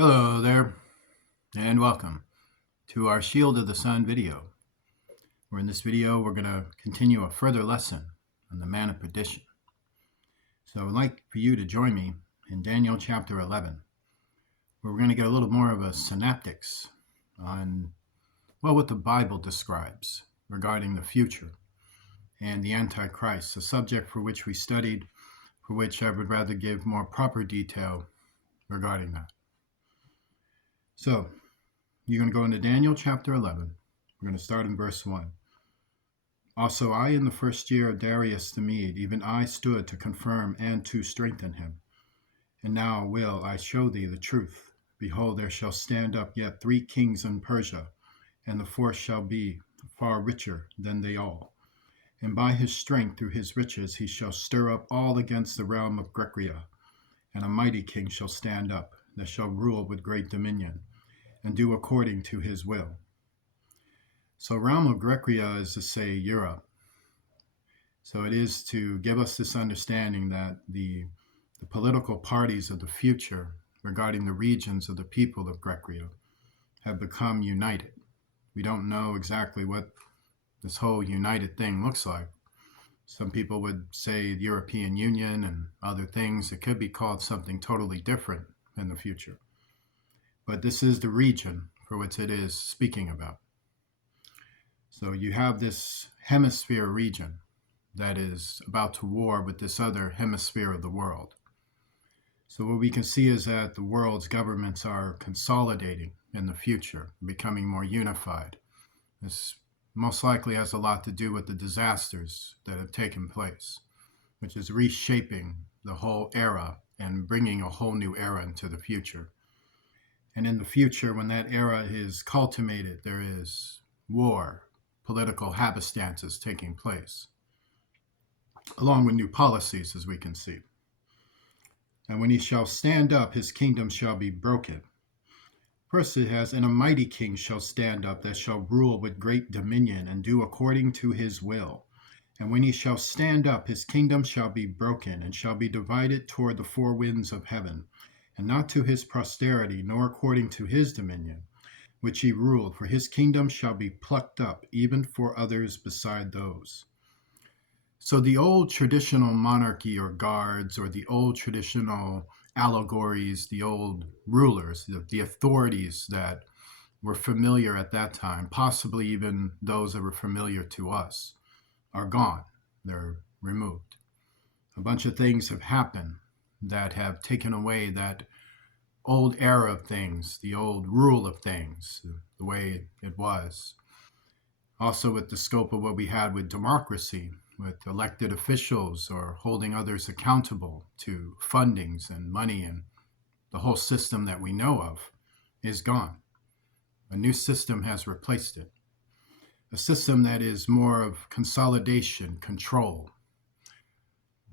Hello there, and welcome to our Shield of the Sun video, where in this video we're going to continue a further lesson on the man of perdition. So I'd like for you to join me in Daniel chapter 11, where we're going to get a little more of a synaptics on, what the Bible describes regarding the future and the Antichrist, a subject for which we studied, for which I would rather give more proper detail regarding that. So, you're going to go into Daniel chapter 11. We're going to start in verse 1. Also, I, in the first year of Darius the Mede, even I stood to confirm and to strengthen him. And now will I show thee the truth. Behold, there shall stand up yet 3 kings in Persia, and the fourth shall be far richer than they all. And by his strength through his riches he shall stir up all against the realm of Grecia. And a mighty king shall stand up, that shall rule with great dominion, and do according to his will. So realm of Grecia is to say Europe. So it is to give us this understanding that the political parties of the future regarding the regions of the people of Grecia have become united. We don't know exactly what this whole united thing looks like. Some people would say the European Union and other things. It could be called something totally different in the future. But this is the region for which it is speaking about. So you have this hemisphere region that is about to war with this other hemisphere of the world. So what we can see is that the world's governments are consolidating in the future, becoming more unified. This most likely has a lot to do with the disasters that have taken place, which is reshaping the whole era and bringing a whole new era into the future. And in the future, when that era is culminated, there is war, political happenstances taking place, along with new policies, as we can see. And when he shall stand up, his kingdom shall be broken. First it has, and a mighty king shall stand up, that shall rule with great dominion, and do according to his will. And when he shall stand up, his kingdom shall be broken, and shall be divided toward the 4 winds of heaven, and not to his posterity, nor according to his dominion, which he ruled, for his kingdom shall be plucked up, even for others beside those. So the old traditional monarchy or guards, or the old traditional allegories, the old rulers, the authorities that were familiar at that time, possibly even those that were familiar to us, are gone. They're removed. A bunch of things have happened that have taken away that old era of things, the old rule of things, the way it was. Also with the scope of what we had with democracy, with elected officials or holding others accountable to fundings and money, and the whole system that we know of is gone. A new system has replaced it. A system that is more of consolidation, control,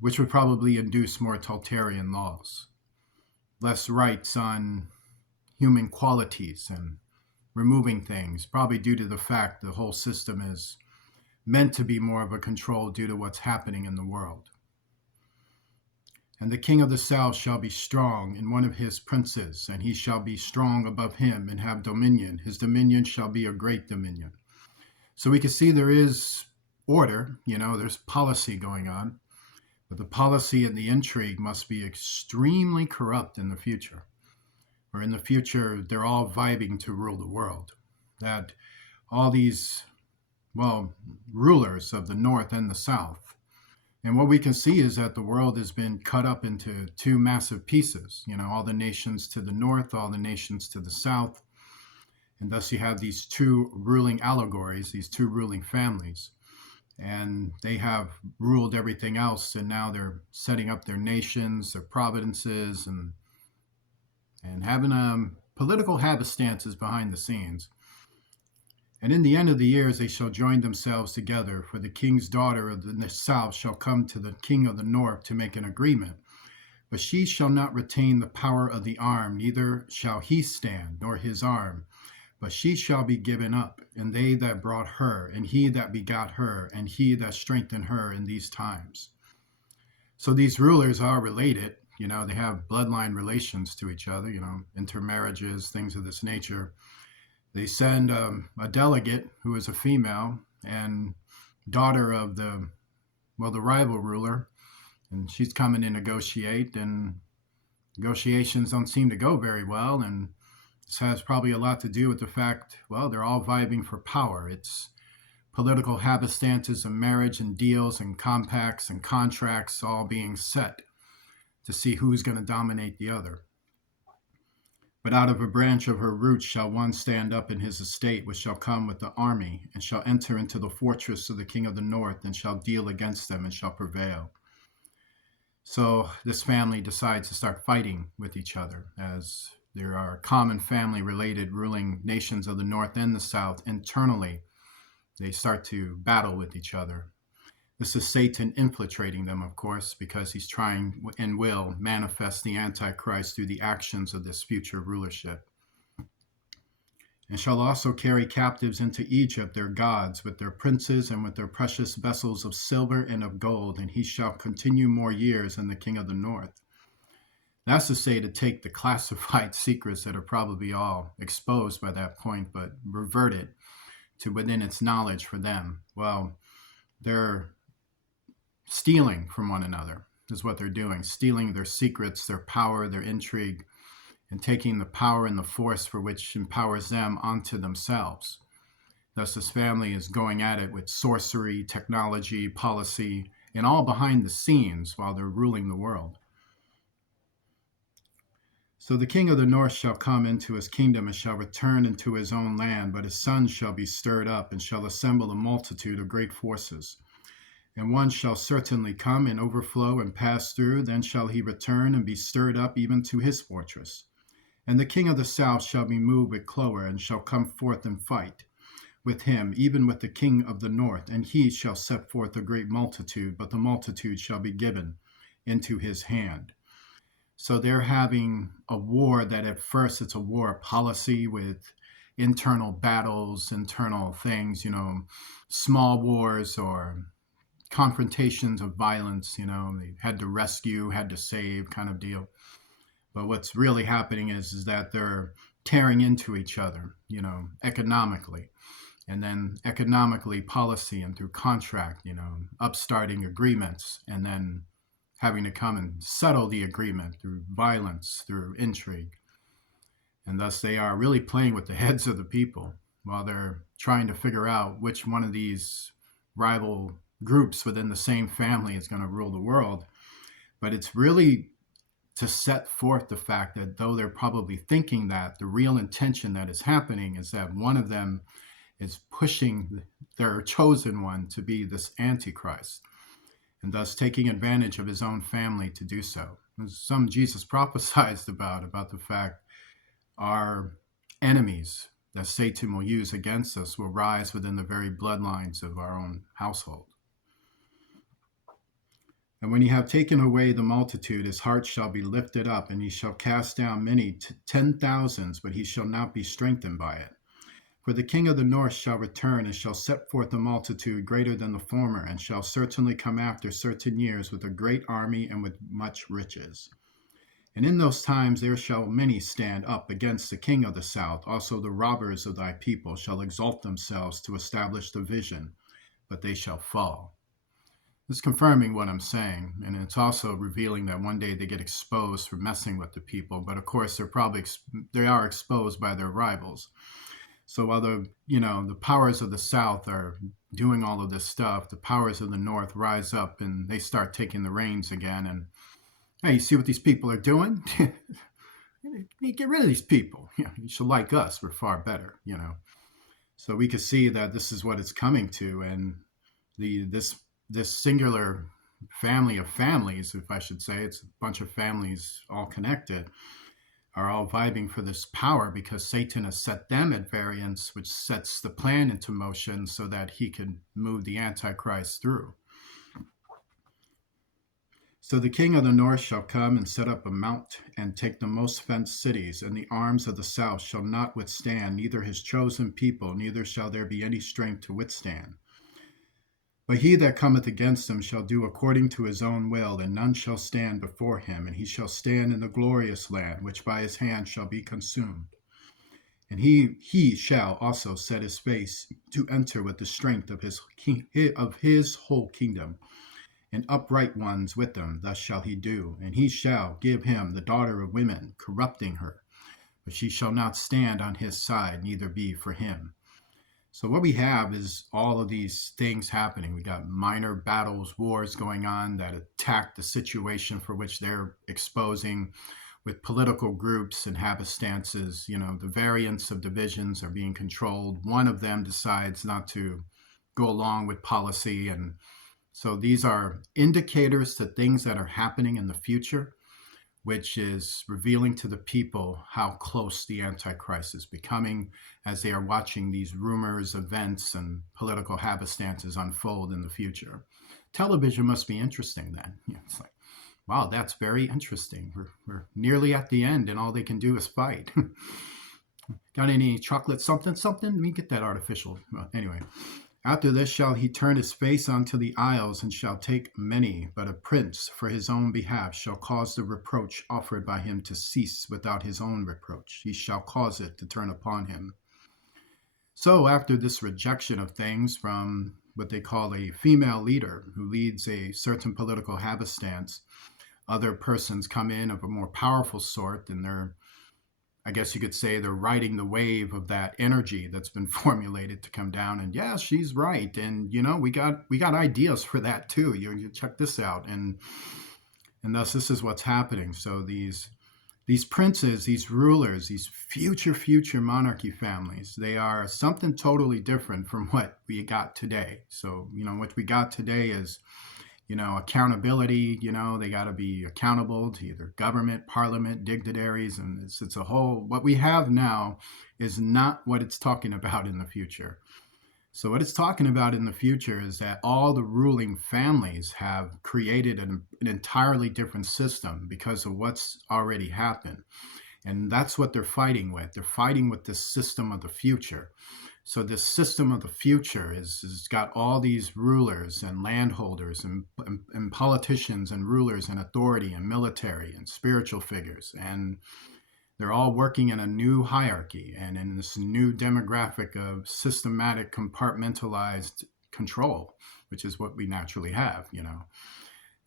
which would probably induce more totalitarian laws, less rights on human qualities, and removing things, probably due to the fact the whole system is meant to be more of a control due to what's happening in the world. And the king of the south shall be strong in one of his princes, and he shall be strong above him and have dominion. His dominion shall be a great dominion. So we can see there is order, there's policy going on, but the policy and the intrigue must be extremely corrupt in the future. Or in the future, they're all vibing to rule the world. That all these rulers of the north and the south. And what we can see is that the world has been cut up into 2 massive pieces, all the nations to the north, all the nations to the south. And thus you have these 2 ruling allegories, these 2 ruling families. And they have ruled everything else, and now they're setting up their nations, their provinces, and having political happenstances behind the scenes. And in the end of the years they shall join themselves together, for the king's daughter of the south shall come to the king of the north to make an agreement. But she shall not retain the power of the arm, neither shall he stand, nor his arm. But she shall be given up, and they that brought her, and he that begot her, and he that strengthened her in these times. So these rulers are related. They have bloodline relations to each other, intermarriages, things of this nature. They send a delegate who is a female and daughter of the rival ruler, and she's coming to negotiate, and negotiations don't seem to go very well. And this has probably a lot to do with the fact, well, they're all vying for power. It's political happenstances and marriage and deals and compacts and contracts all being set to see who's going to dominate the other. But out of a branch of her roots shall one stand up in his estate, which shall come with the army, and shall enter into the fortress of the king of the north, and shall deal against them, and shall prevail. So this family decides to start fighting with each other, as there are common family-related ruling nations of the north and the south. Internally, they start to battle with each other. This is Satan infiltrating them, of course, because he's trying and will manifest the Antichrist through the actions of this future rulership. And shall also carry captives into Egypt their gods, with their princes and with their precious vessels of silver and of gold, and he shall continue more years than the king of the north. That's to say, to take the classified secrets that are probably all exposed by that point, but revert it to within its knowledge for them. Well, they're stealing from one another is what they're doing, stealing their secrets, their power, their intrigue, and taking the power and the force for which empowers them onto themselves. Thus, this family is going at it with sorcery, technology, policy, and all behind the scenes while they're ruling the world. So the king of the north shall come into his kingdom and shall return into his own land, but his sons shall be stirred up and shall assemble a multitude of great forces. And one shall certainly come and overflow and pass through, then shall he return and be stirred up even to his fortress. And the king of the south shall be moved with choler, and shall come forth and fight with him, even with the king of the north. And he shall set forth a great multitude, but the multitude shall be given into his hand. So they're having a war that at first it's a war of policy with internal battles, internal things, small wars or confrontations of violence, they had to rescue, had to save kind of deal. But what's really happening is that they're tearing into each other, economically. And then economically, policy and through contract, upstarting agreements, and then having to come and settle the agreement through violence, through intrigue. And thus they are really playing with the heads of the people while they're trying to figure out which one of these rival groups within the same family is going to rule the world. But it's really to set forth the fact that though they're probably thinking that, the real intention that is happening is that one of them is pushing their chosen one to be this Antichrist, and thus taking advantage of his own family to do so. As some Jesus prophesied about the fact our enemies that Satan will use against us will rise within the very bloodlines of our own household. And when ye have taken away the multitude, his heart shall be lifted up, and he shall cast down many 10,000s, but he shall not be strengthened by it. For the king of the north shall return, and shall set forth a multitude greater than the former, and shall certainly come after certain years with a great army and with much riches. And in those times there shall many stand up against the king of the south. Also the robbers of thy people shall exalt themselves to establish the vision, but they shall fall. It's confirming what I'm saying, and it's also revealing that one day they get exposed for messing with the people, but of course they are exposed by their rivals. So while the powers of the south are doing all of this stuff, the powers of the north rise up and they start taking the reins again. And hey, you see what these people are doing? You get rid of these people. You should like us. We're far better. So we could see that this is what it's coming to, and this singular family of families, if I should say, it's a bunch of families all connected, are all vying for this power because Satan has set them at variance, which sets the plan into motion so that he can move the Antichrist through. So the king of the north shall come and set up a mount and take the most fenced cities, and the arms of the south shall not withstand, neither his chosen people, neither shall there be any strength to withstand. But he that cometh against him shall do according to his own will, and none shall stand before him. And he shall stand in the glorious land, which by his hand shall be consumed. And he shall also set his face to enter with the strength of his whole kingdom, and upright ones with him. Thus shall he do. And he shall give him the daughter of women, corrupting her. But she shall not stand on his side, neither be for him. So what we have is all of these things happening. We got minor battles, wars going on that attack the situation for which they're exposing, with political groups and habistances. The variants of divisions are being controlled. One of them decides not to go along with policy. And so these are indicators to things that are happening in the future, which is revealing to the people how close the Antichrist is becoming as they are watching these rumors, events, and political habistances unfold in the future. Television must be interesting then. It's like, wow, that's very interesting. We're nearly at the end, and all they can do is fight. Got any chocolate something? Let me get that artificial. Well, anyway. After this shall he turn his face unto the isles, and shall take many, but a prince for his own behalf shall cause the reproach offered by him to cease without his own reproach. He shall cause it to turn upon him. So after this rejection of things from what they call a female leader who leads a certain political habistance, other persons come in of a more powerful sort, and I guess you could say they're riding the wave of that energy that's been formulated to come down. And yeah, she's right. And we got ideas for that too. You check this out. And thus this is what's happening. So these princes, these rulers, these future monarchy families, they are something totally different from what we got today. So, what we got today is accountability. They got to be accountable to either government, parliament, dignitaries, and it's a whole. What we have now is not what it's talking about in the future. So what it's talking about in the future is that all the ruling families have created an entirely different system because of what's already happened. And that's what they're fighting with. They're fighting with this system of the future. So this system of the future is got all these rulers and landholders and politicians and rulers and authority and military and spiritual figures. And they're all working in a new hierarchy and in this new demographic of systematic compartmentalized control, which is what we naturally have.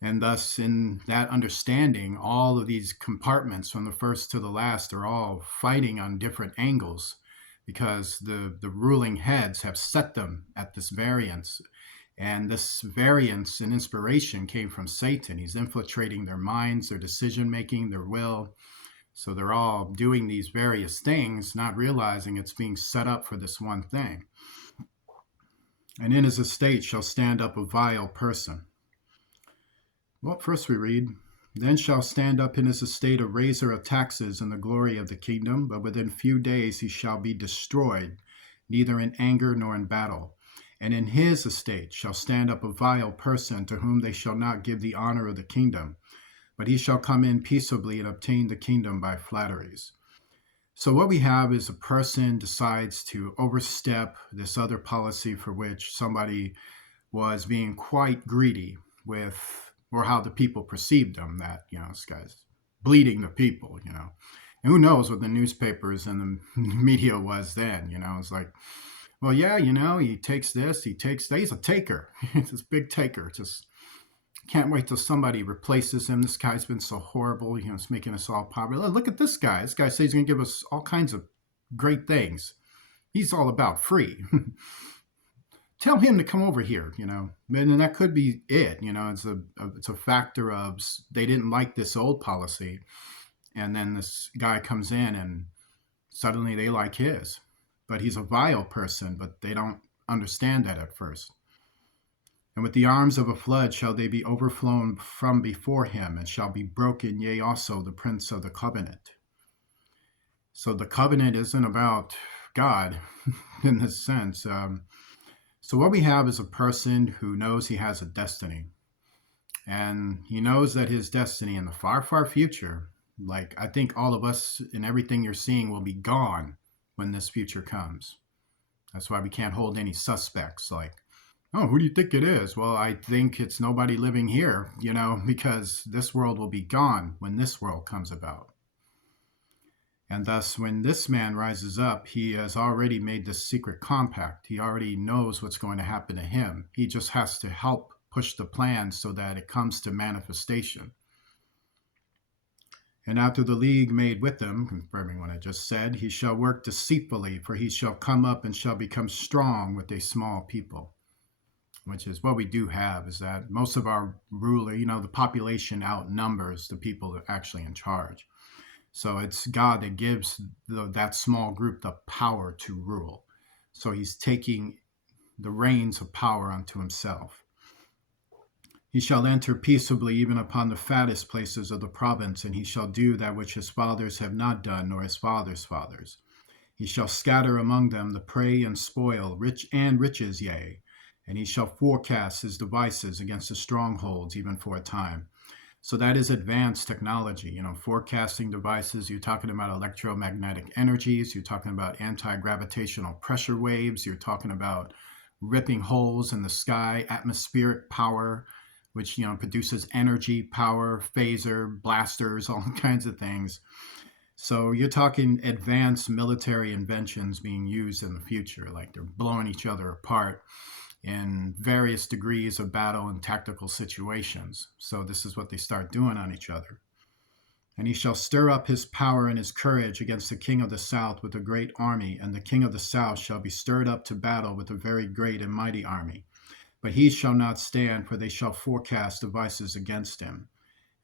And thus, in that understanding, all of these compartments from the first to the last are all fighting on different angles, because the ruling heads have set them at this variance. And this variance and inspiration came from Satan. He's infiltrating their minds, their decision-making, their will. So they're all doing these various things, not realizing it's being set up for this one thing. And in his estate shall stand up a vile person. Well, first we read, then shall stand up in his estate a raiser of taxes in the glory of the kingdom, but within few days he shall be destroyed, neither in anger nor in battle. And in his estate shall stand up a vile person, to whom they shall not give the honor of the kingdom, but he shall come in peaceably and obtain the kingdom by flatteries. So what we have is a person decides to overstep this other policy for which somebody was being quite greedy with, or how the people perceived them, that, this guy's bleeding the people, And who knows what the newspapers and the media was then, It's like, well, yeah, he takes this, he takes that. He's a taker. He's this big taker. Just can't wait till somebody replaces him. This guy's been so horrible. It's making us all popular. Look at this guy. This guy says he's going to give us all kinds of great things. He's all about free. Tell him to come over here, and that could be it. It's a factor of they didn't like this old policy, and then this guy comes in and suddenly they like his. But he's a vile person, but they don't understand that at first. And with the arms of a flood shall they be overflown from before him, and shall be broken, yea, also the prince of the covenant. So the covenant isn't about God in this sense. So what we have is a person who knows he has a destiny. And he knows that his destiny in the far, far future, like I think all of us and everything you're seeing, will be gone when this future comes. That's why we can't hold any suspects. Like Oh, who do you think it is? Well, I think it's nobody living here, because this world will be gone when this world comes about. And thus, when this man rises up, he has already made this secret compact. He already knows what's going to happen to him. He just has to help push the plan so that it comes to manifestation. And after the league made with them, confirming what I just said, he shall work deceitfully, for he shall come up and shall become strong with a small people. Which is what we do have, is that most of our ruler, the population outnumbers the people that are actually in charge. So it's God that gives that small group the power to rule. So he's taking the reins of power unto himself. He shall enter peaceably even upon the fattest places of the province, and he shall do that which his fathers have not done, nor his fathers' fathers. He shall scatter among them the prey and spoil, rich and riches, yea, and he shall forecast his devices against the strongholds, even for a time. So that is advanced technology, forecasting devices. You're talking about electromagnetic energies. You're talking about anti-gravitational pressure waves. You're talking about ripping holes in the sky, atmospheric power, which, produces energy, power, phaser, blasters, all kinds of things. So you're talking advanced military inventions being used in the future, like they're blowing each other apart in various degrees of battle and tactical situations. So this is what they start doing on each other. And he shall stir up his power and his courage against the king of the south with a great army, and the king of the south shall be stirred up to battle with a very great and mighty army. But he shall not stand, for they shall forecast devices against him.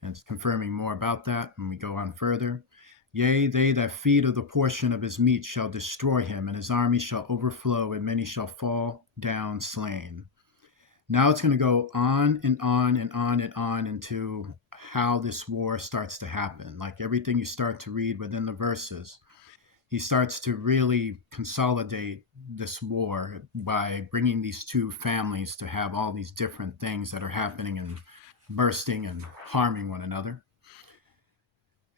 And it's confirming more about that when we go on further. Yea, they that feed of the portion of his meat shall destroy him, and his army shall overflow, and many shall fall down slain. Now it's going to go on and on and on and on into how this war starts to happen. Like everything you start to read within the verses, he starts to really consolidate this war by bringing these two families to have all these different things that are happening and bursting and harming one another.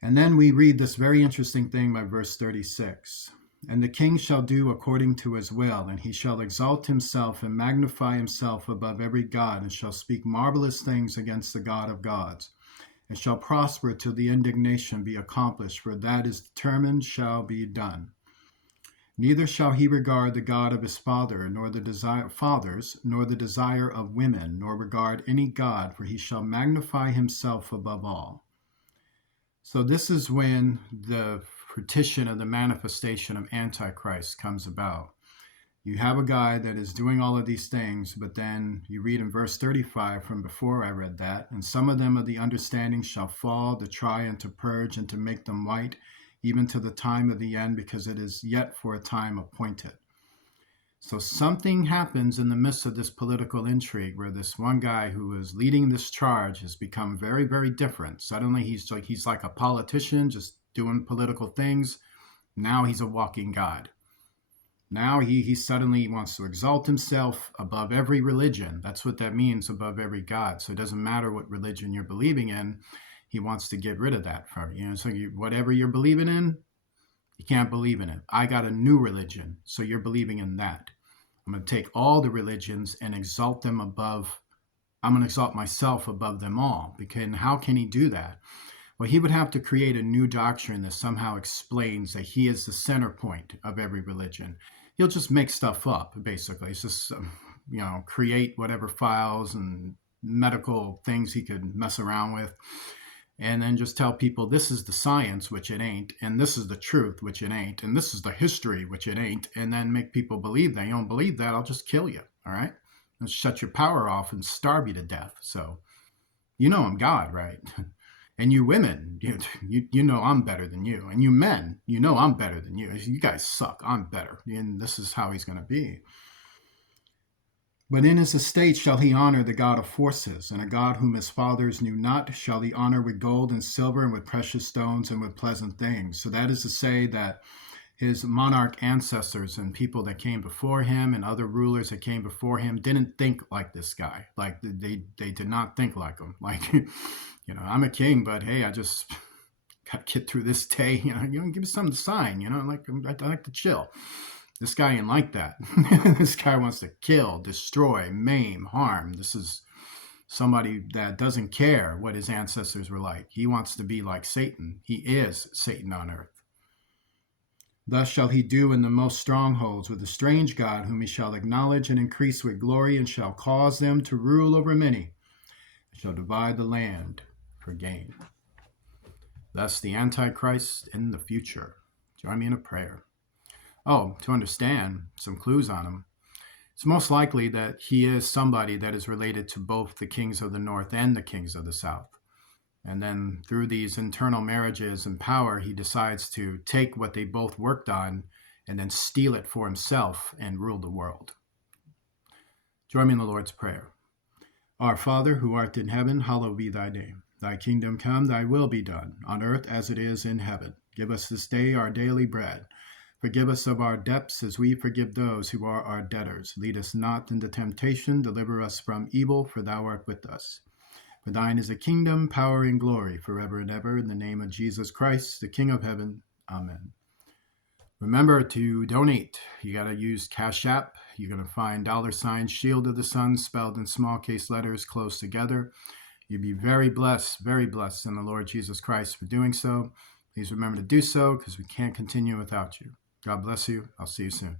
And then we read this very interesting thing by verse 36. And the king shall do according to his will, and he shall exalt himself and magnify himself above every god, and shall speak marvelous things against the God of gods, and shall prosper till the indignation be accomplished, for that is determined shall be done. Neither shall he regard the God of his fathers, nor the desire of women, nor regard any god, for he shall magnify himself above all. So this is when the partition of the manifestation of Antichrist comes about. You have a guy that is doing all of these things, but then you read in verse 35 from before I read that, and some of them of the understanding shall fall to try and to purge and to make them white, even to the time of the end, because it is yet for a time appointed. So something happens in the midst of this political intrigue where this one guy who is leading this charge has become very, very different. Suddenly he's like a politician just doing political things. Now he's a walking God. Now he suddenly wants to exalt himself above every religion. That's what that means, above every God. So it doesn't matter what religion you're believing in. He wants to get rid of that from you. So whatever you're believing in, you can't believe in it. I got a new religion, so you're believing in that. I'm going to take all the religions and exalt them above. I'm going to exalt myself above them all. Because how can he do that? Well, he would have to create a new doctrine that somehow explains that he is the center point of every religion. He'll just make stuff up, basically. It's just, create whatever files and medical things he could mess around with. And then just tell people this is the science, which it ain't, and this is the truth, which it ain't, and this is the history, which it ain't, and then make people believe that. You don't believe that, I'll just kill you, all right? And shut your power off and starve you to death. So, I'm God, right? And you women, you know I'm better than you. And you men, I'm better than you. You guys suck, I'm better. And this is how he's going to be. But in his estate shall he honor the God of forces, and a God whom his fathers knew not shall he honor with gold and silver and with precious stones and with pleasant things. So that is to say that his monarch ancestors and people that came before him and other rulers that came before him didn't think like this guy. Like they did not think like him. Like, I'm a king, but hey, I just got to get through this day. Give me something to sign. I like to chill. This guy ain't like that. This guy wants to kill, destroy, maim, harm. This is somebody that doesn't care what his ancestors were like. He wants to be like Satan. He is Satan on earth. Thus shall he do in the most strongholds with a strange God, whom he shall acknowledge and increase with glory, and shall cause them to rule over many, and shall divide the land for gain. Thus the Antichrist in the future. Join me in a prayer. Oh, to understand some clues on him. It's most likely that he is somebody that is related to both the kings of the north and the kings of the south. And then through these internal marriages and power, he decides to take what they both worked on and then steal it for himself and rule the world. Join me in the Lord's Prayer. Our Father, who art in heaven, hallowed be thy name. Thy kingdom come, thy will be done, on earth as it is in heaven. Give us this day our daily bread. Forgive us of our debts as we forgive those who are our debtors. Lead us not into temptation, deliver us from evil, for thou art with us. For thine is the kingdom, power, and glory, forever and ever, in the name of Jesus Christ, the King of heaven. Amen. Remember to donate. You got to use Cash App. You're going to find $ Shield of the Sun spelled in small case letters close together. You'll be very blessed in the Lord Jesus Christ for doing so. Please remember to do so, because we can't continue without you. God bless you. I'll see you soon.